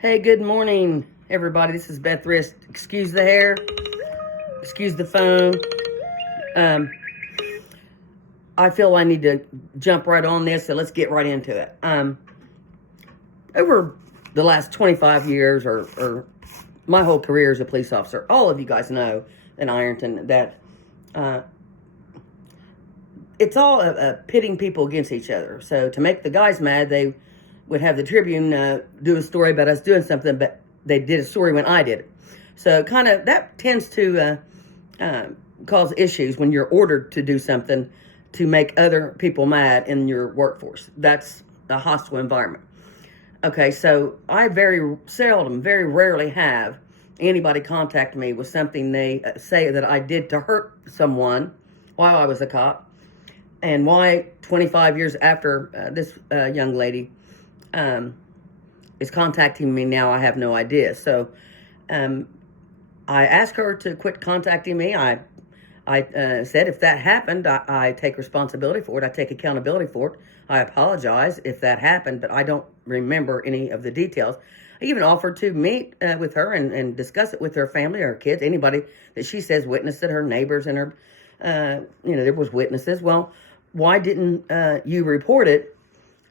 Hey, good morning, everybody. This is Beth Wrist. Excuse the hair. Excuse the phone. I feel I need to jump right on this, so let's get right into it. Over the last 25 years, or my whole career as a police officer, all of you guys know in Ironton that it's all pitting people against each other. So to make the guys mad, they would have the Tribune do a story about us doing something, but they did a story when I did it. So kind of that tends to cause issues when you're ordered to do something to make other people mad in your workforce. That's a hostile environment. Okay, so I very seldom, very rarely have anybody contact me with something they say that I did to hurt someone while I was a cop. And why 25 years after this young lady is contacting me now, I have no idea. So I asked her to quit contacting me. I said if that happened, I take responsibility for it. I take accountability for it. I apologize if that happened, but I don't remember any of the details. I even offered to meet with her and discuss it with her family or her kids, anybody that she says witnessed it, her neighbors and her, there was witnesses. Well, why didn't you report it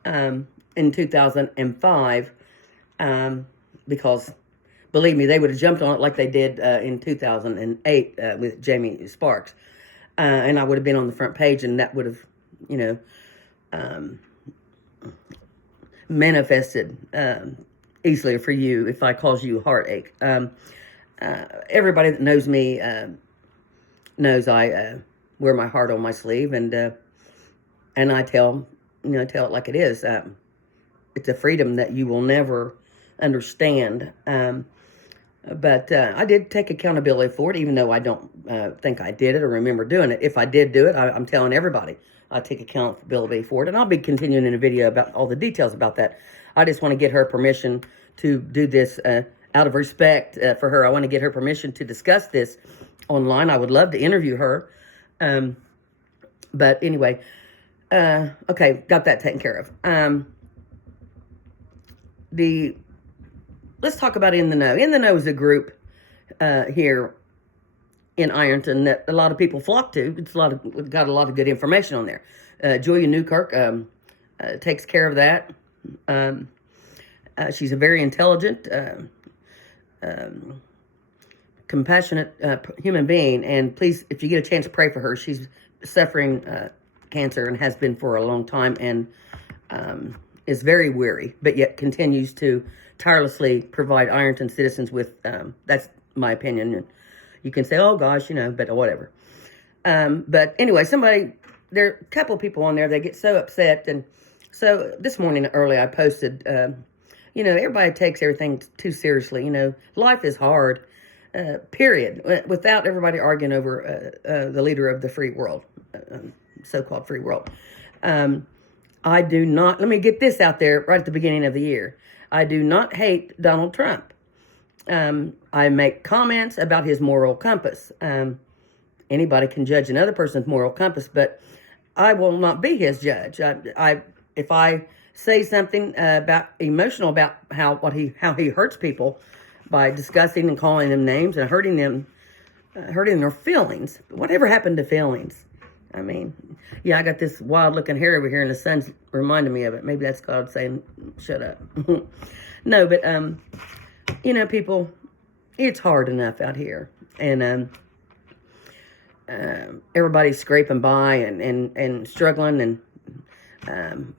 in 2005? Because believe me, they would have jumped on it like they did in 2008 with Jamie Sparks. And I would have been on the front page, and that would have, manifested easily for you if I cause you heartache. Everybody that knows me knows I wear my heart on my sleeve, and I tell it like it is. It's a freedom that you will never understand. But I did take accountability for it, even though I don't think I did it or remember doing it. If I did do it, I'm telling everybody I take accountability for it. And I'll be continuing in a video about all the details about that. I just want to get her permission to do this out of respect for her. I want to get her permission to discuss this online. I would love to interview her. But anyway, okay, got that taken care of. Let's talk about In the Know. In the Know is a group here in Ironton that a lot of people flock to. It's got a lot of good information on there. Julia Newkirk takes care of that. She's a very intelligent, compassionate human being. And please, if you get a chance, pray for her. She's suffering cancer and has been for a long time, and is very weary, but yet continues to tirelessly provide Ironton citizens with, that's my opinion. And you can say, oh gosh, but whatever. But anyway, there are a couple of people on there, they get so upset. And so this morning early, I posted, everybody takes everything too seriously. Life is hard, period, without everybody arguing over the leader of the free world, so-called free world. I do not, let me get this out there right at the beginning of the year. I do not hate Donald Trump. I make comments about his moral compass. Anybody can judge another person's moral compass, but I will not be his judge. If I say something emotional about how he hurts people by discussing and calling them names and hurting their feelings. Whatever happened to feelings? I mean, yeah, I got this wild looking hair over here and the sun's reminding me of it. Maybe that's God saying, shut up. No, but, people, it's hard enough out here. And everybody's scraping by and struggling and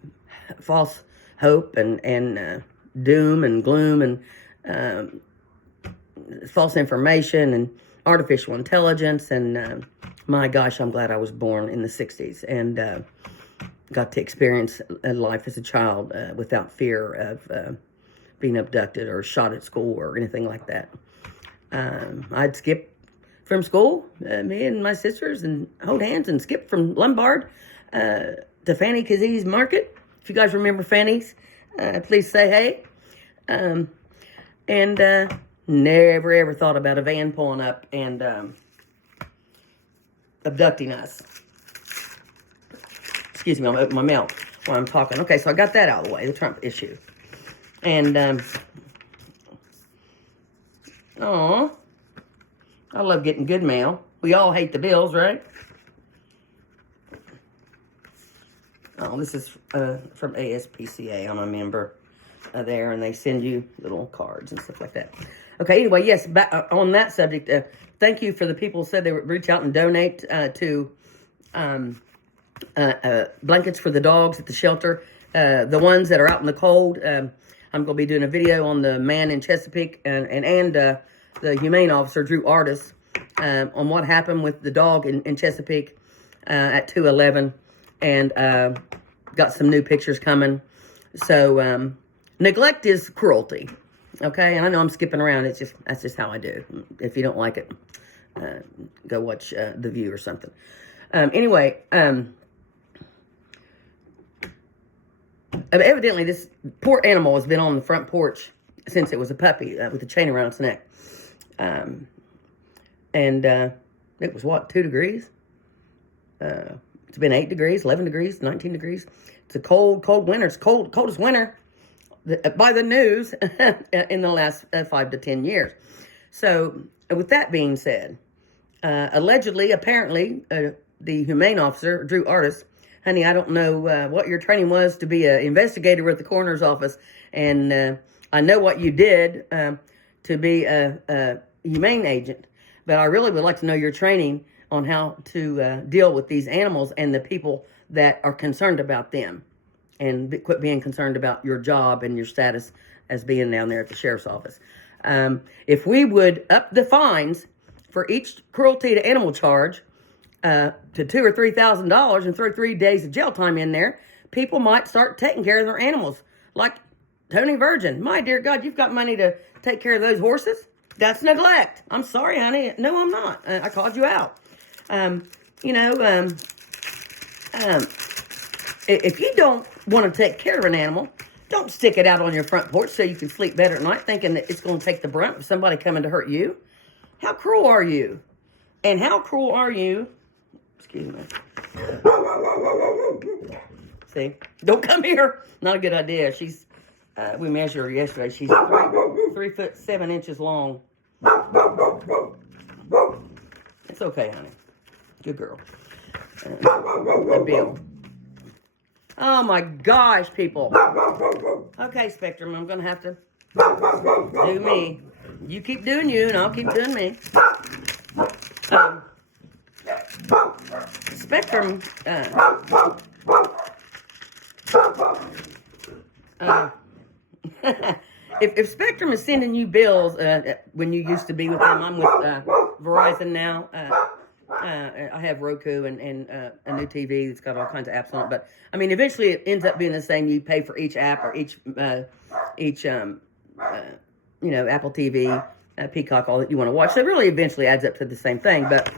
false hope and doom and gloom and false information and artificial intelligence. And my gosh, I'm glad I was born in the 60s and got to experience life as a child without fear of being abducted or shot at school or anything like that. I'd skip from school, me and my sisters, and hold hands and skip from Lombard to Fanny Kazie's Market. If you guys remember Fanny's, please say hey. And never ever thought about a van pulling up and abducting us. Excuse me, I'm opening my mouth while I'm talking. Okay, so I got that out of the way, the Trump issue. And Aw. I love getting good mail. We all hate the bills, right? Oh, this is from ASPCA. I'm a member there, and they send you little cards and stuff like that. Okay, anyway, yes, back, on that subject, thank you for the people who said they would reach out and donate to blankets for the dogs at the shelter. The ones that are out in the cold, I'm going to be doing a video on the man in Chesapeake and the humane officer, Drew Artis, on what happened with the dog in Chesapeake at 211, and got some new pictures coming. So neglect is cruelty, okay? And I know I'm skipping around. That's just how I do. If you don't like it, go watch The View or something. Anyway, evidently this poor animal has been on the front porch since it was a puppy with a chain around its neck. And it was, what, 2 degrees? It's been 8 degrees, 11 degrees, 19 degrees. It's a cold, cold winter. It's coldest winter by the news in the last 5 to 10 years. So with that being said, allegedly, apparently, the humane officer, Drew Artis, honey, I don't know what your training was to be an investigator with the coroner's office, and I know what you did to be a humane agent, but I really would like to know your training on how to deal with these animals and the people that are concerned about them, and quit being concerned about your job and your status as being down there at the sheriff's office. If we would up the fines for each cruelty to animal charge to $2,000 or $3,000 and throw 3 days of jail time in there, people might start taking care of their animals. Like Tony Virgin. My dear God, you've got money to take care of those horses? That's neglect. I'm sorry, honey. No, I'm not. I called you out. If you don't want to take care of an animal, don't stick it out on your front porch so you can sleep better at night thinking that it's going to take the brunt of somebody coming to hurt you. How cruel are you? And how cruel are you? Excuse me. See? Don't come here. Not a good idea. She's, we measured her yesterday. She's 3 foot 7 inches long. It's okay, honey. Good girl. Bill. Oh my gosh, people. Okay, Spectrum, I'm going to have to do me. You keep doing you, and I'll keep doing me. Spectrum, if Spectrum is sending you bills when you used to be with them, I'm with Verizon now. I have Roku and a new TV that's got all kinds of apps on it. But I mean, eventually it ends up being the same. You pay for each app or each Apple TV, Peacock, all that you want to watch. So it really eventually adds up to the same thing. But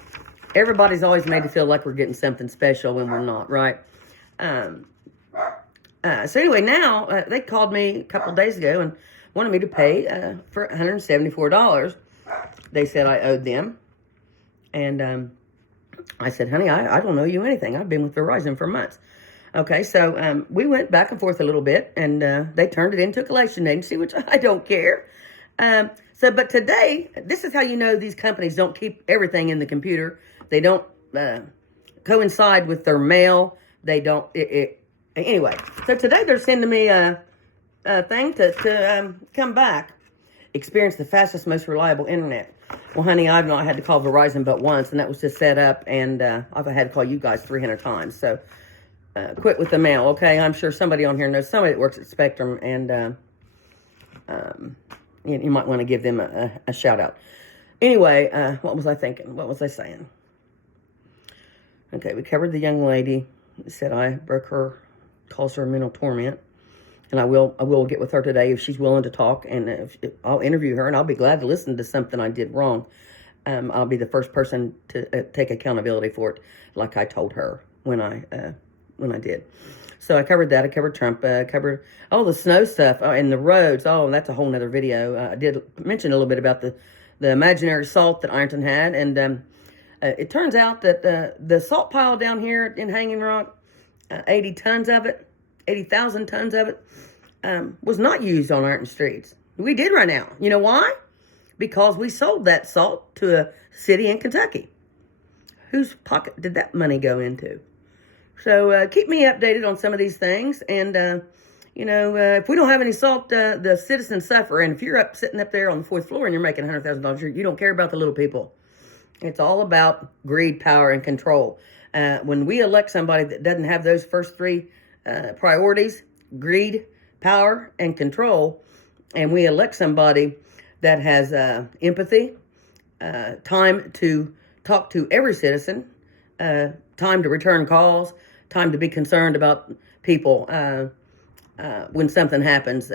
everybody's always made to feel like we're getting something special when we're not, right? So anyway, now they called me a couple of days ago and wanted me to pay for $174. They said I owed them. And I said, honey, I don't owe you anything. I've been with Verizon for months. Okay, so we went back and forth a little bit, and they turned it into a collection agency, which I don't care. But today, this is how you know these companies don't keep everything in the computer. They don't coincide with their mail. They don't, anyway. So today they're sending me a thing to come back. Experience the fastest, most reliable internet. Well, honey, I've not had to call Verizon but once, and that was to set up, and I've had to call you guys 300 times. So quit with the mail, okay? I'm sure somebody on here knows somebody that works at Spectrum, and you might want to give them a shout-out. Anyway, what was I thinking? What was I saying? Okay, we covered the young lady. Said I broke her, caused her mental torment. And I will get with her today if she's willing to talk, and if I'll interview her, and I'll be glad to listen to something I did wrong. I'll be the first person to take accountability for it, like I told her when I did. So I covered that. I covered Trump. Covered the snow stuff and the roads. Oh, that's a whole nother video. I did mention a little bit about the imaginary salt that Ironton had, and it turns out that the salt pile down here in Hanging Rock, 80 tons of it. 80,000 tons of it was not used on Ironton streets. We did run out. You know why? because we sold that salt to a city in Kentucky. Whose pocket did that money go into? So keep me updated on some of these things. And, if we don't have any salt, the citizens suffer. And if you're sitting up there on the 4th floor and you're making $100,000, you don't care about the little people. It's all about greed, power, and control. When we elect somebody that doesn't have those first three priorities, greed, power, and control, and we elect somebody that has empathy, time to talk to every citizen, time to return calls, time to be concerned about people when something happens.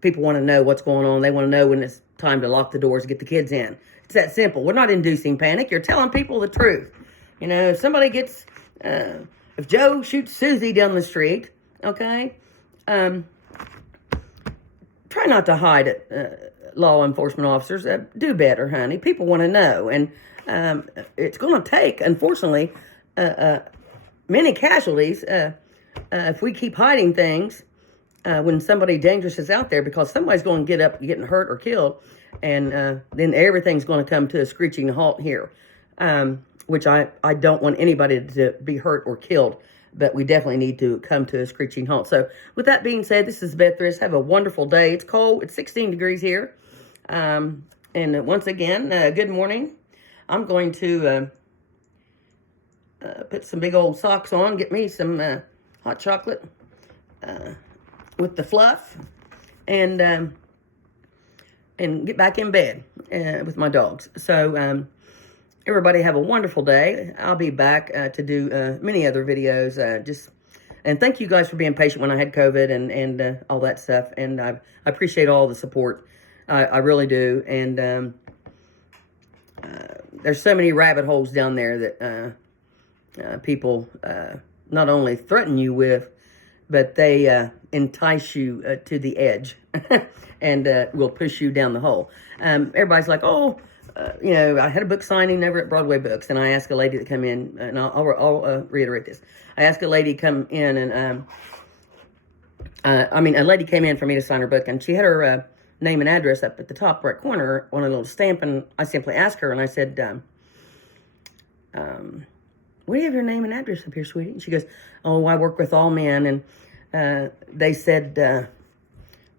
People want to know what's going on. They want to know when it's time to lock the doors and get the kids in. It's that simple. We're not inducing panic. You're telling people the truth. If somebody gets, if Joe shoots Susie down the street, okay, try not to hide it, law enforcement officers. Do better, honey. People want to know. And it's going to take, unfortunately, many casualties if we keep hiding things when somebody dangerous is out there, because somebody's going to get up getting hurt or killed, and then everything's going to come to a screeching halt here, which I don't want anybody to be hurt or killed, but we definitely need to come to a screeching halt. So with that being said, this is Bethris. Have a wonderful day. It's cold. It's 16 degrees here. And once again, good morning. I'm going to put some big old socks on, get me some hot chocolate with the fluff, and get back in bed with my dogs. So everybody have a wonderful day. I'll be back to do many other videos. And thank you guys for being patient when I had COVID and all that stuff. And I appreciate all the support. I really do. And there's so many rabbit holes down there that people not only threaten you with, but they entice you to the edge and will push you down the hole. Everybody's like, I had a book signing over at Broadway Books, and I asked a lady to come in, and I'll reiterate this. I asked a lady to come in, and a lady came in for me to sign her book, and she had her name and address up at the top right corner on a little stamp, and I simply asked her, and I said, what do you have your name and address up here, sweetie? And she goes, oh, I work with all men, and they said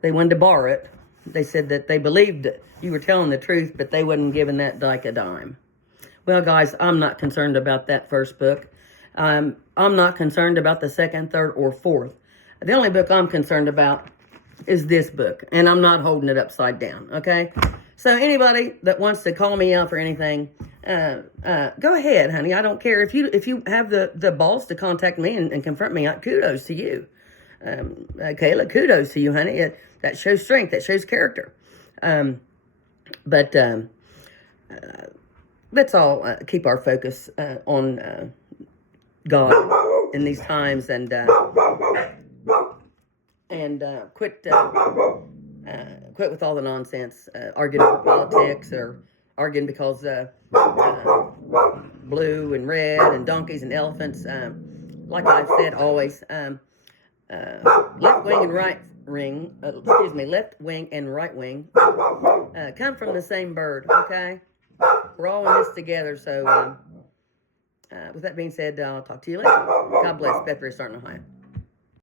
they wanted to borrow it. They said that they believed that you were telling the truth, but they wasn't giving that dyke a dime. Well, guys, I'm not concerned about that first book. I'm not concerned about the second, third, or fourth. The only book I'm concerned about is this book, and I'm not holding it upside down, okay? So anybody that wants to call me out for anything, go ahead, honey. I don't care. If you have the balls to contact me and confront me, kudos to you. Kayla, kudos to you, honey. That shows strength. That shows character. But let's all keep our focus on God in these times, and quit with all the nonsense, arguing over politics or arguing because blue and red and donkeys and elephants. Like I've said always, left wing and right wing, left wing and right wing come from the same bird, okay? We're all in this together, so with that being said, I'll talk to you later. God bless. Bethris, Ironton, Ohio.